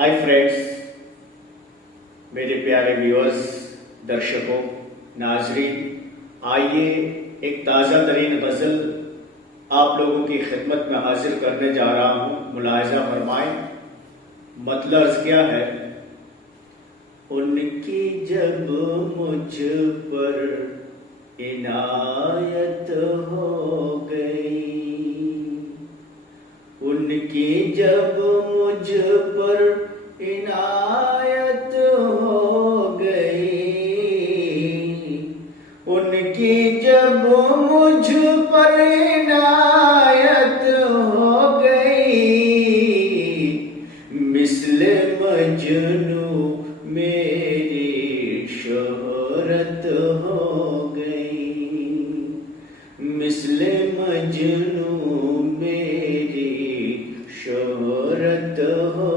Hi friends, मेरे प्यारे viewers, दर्शकों, नाजरीन, आइए एक ताज़ा तरीन गज़ल आप लोगों की खिदमत में हाजिर करने जा रहा हूँ। मुलाहिज़ा फरमाएं, मतलब क्या है। उनकी जब मुझ पर इनायत हो गई, उनकी जब मुझ पर इनायत हो गई, उनकी जब मुझ पर इनायत हो गई, मिस्ले मजनू मेरी शोहरत हो गई, मिस्ले मजनू मेरी शोहरत हो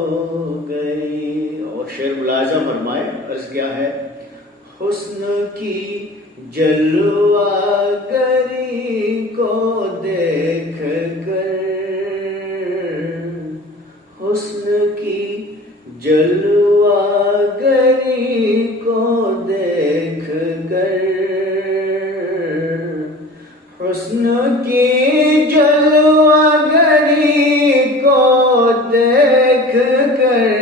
गई। और शेर मुलाजा फरमाए, अर्ज क्या है। हुस्न की जलवागरी को देख कर, हुस्न की जलवागरी को देख कर, हुस्न की जलवागरी को देख कर,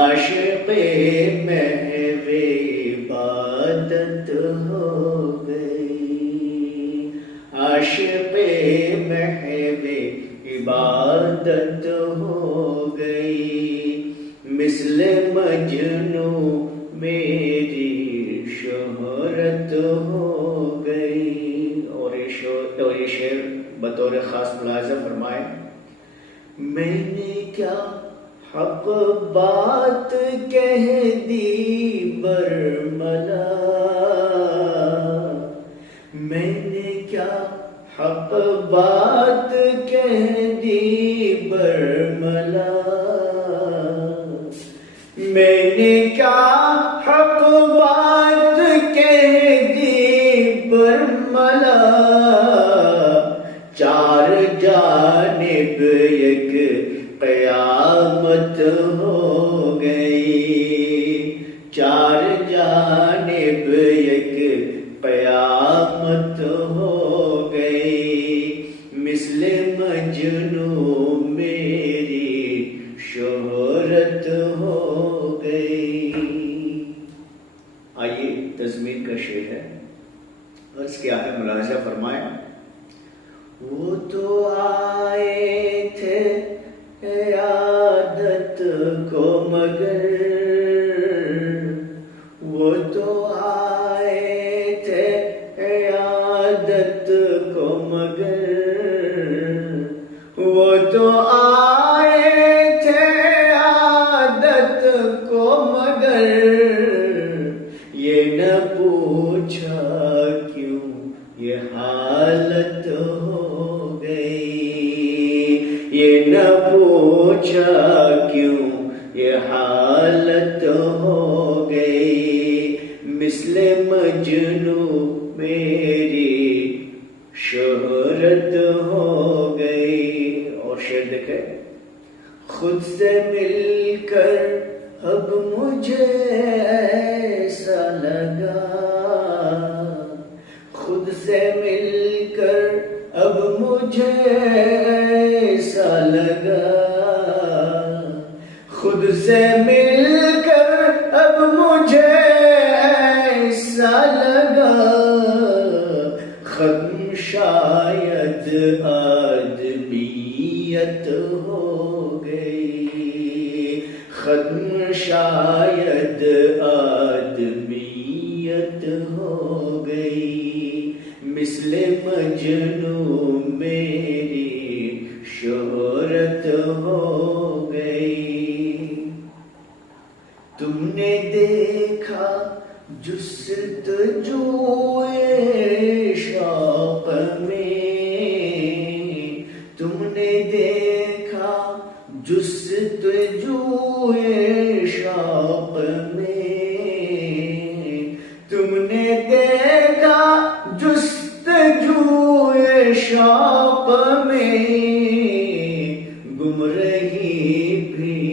आशिक़े महवे इबादत हो गई, आशिक़े महवे इबादत हो गई, मिस्ले मजनू मेरी शोहरत हो गई। और ये शेर बतौर खास मुलाज़ा फरमाए। मैंने क्या हक बात कह दी बरमला, मैंने क्या हक बात कह दी बरमला, मैंने क्या हक बात कह दी बरमला, चार जानिब एक क़यामत हो गई, चार जानिब एक क़यामत हो गई, मिस्ले मजनू मेरी शोहरत हो गई। आइए तज़मीन का शेर है, अर्ज़ क्या है, मुलाहिज़ा फरमाएं। वो तो आए थे आदत को मगर, वो तो आए थे आदत को मगर, वो तो आए थे आदत को मगर, ये न पूछा क्यों ये हालत हो गई, ये न पूछा क्यों ये हालत हो गई, मिस्ले मजनू मेरी शोहरत हो गई। और शेर देखे। खुद से मिलकर अब मुझे ऐसा लगा, खुद से मिलकर अब मुझे ऐसा लगा, खुद से मिलकर अब मुझे ऐसा लगा, खत्म शायद आदमियत हो गई, खत्म शायद आदमियत हो गई, मिस्ले मजनू मेरी शोहरत हो गई। तुमने देखा जुस्तजूए शौक़ में, तुमने देखा जुस्तजूए शौक़ में, तुमने देखा जुस्तजूए शौक़ में, गुम रही भी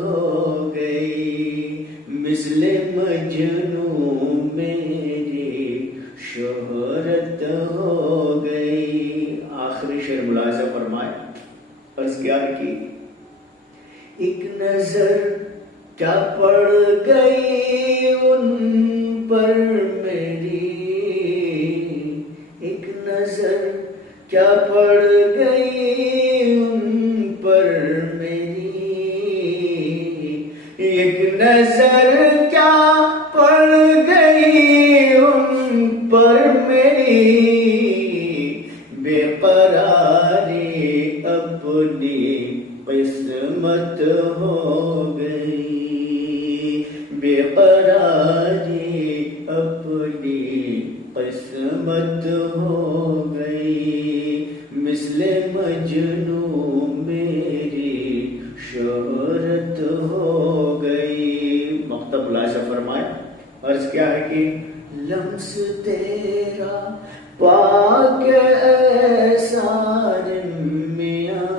ہو گئی، مثل مجنوں میری شہرت ہو گئی۔ آخری شعر ملاحظہ فرمائے، عرض کیا کی، ایک نظر کیا پڑ گئی ان پر میری، ایک نظر کیا پڑ گئی ان پر میری، ایک نظر کیا پڑ گئی ان پر میری، بے قراری اپنی قسمت ہو گئی، بے قراری اپنی قسمت ہو گئی، مثل مجنوں میری شہرت ہو گئی۔ مقطع ملاحظہ فرمائے، عرض کیا ہے کہ لمس تیرا پاک ایسار میاں،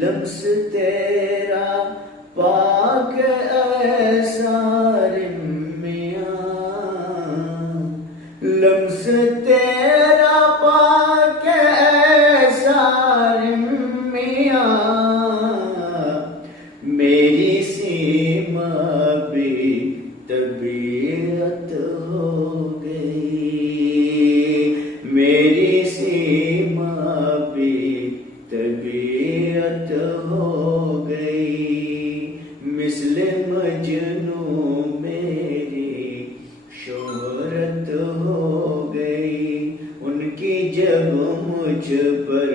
لمس تیرا پاک ایسار میاں، لمس تیرا پاک ایسار میاں، میری سیما بھی طبیعت ہو گئی، میری سیما بھی طبیعت ہو گئی، مثل مجنوں میری شہرت ہو گئی، ان کی جب مجھ پر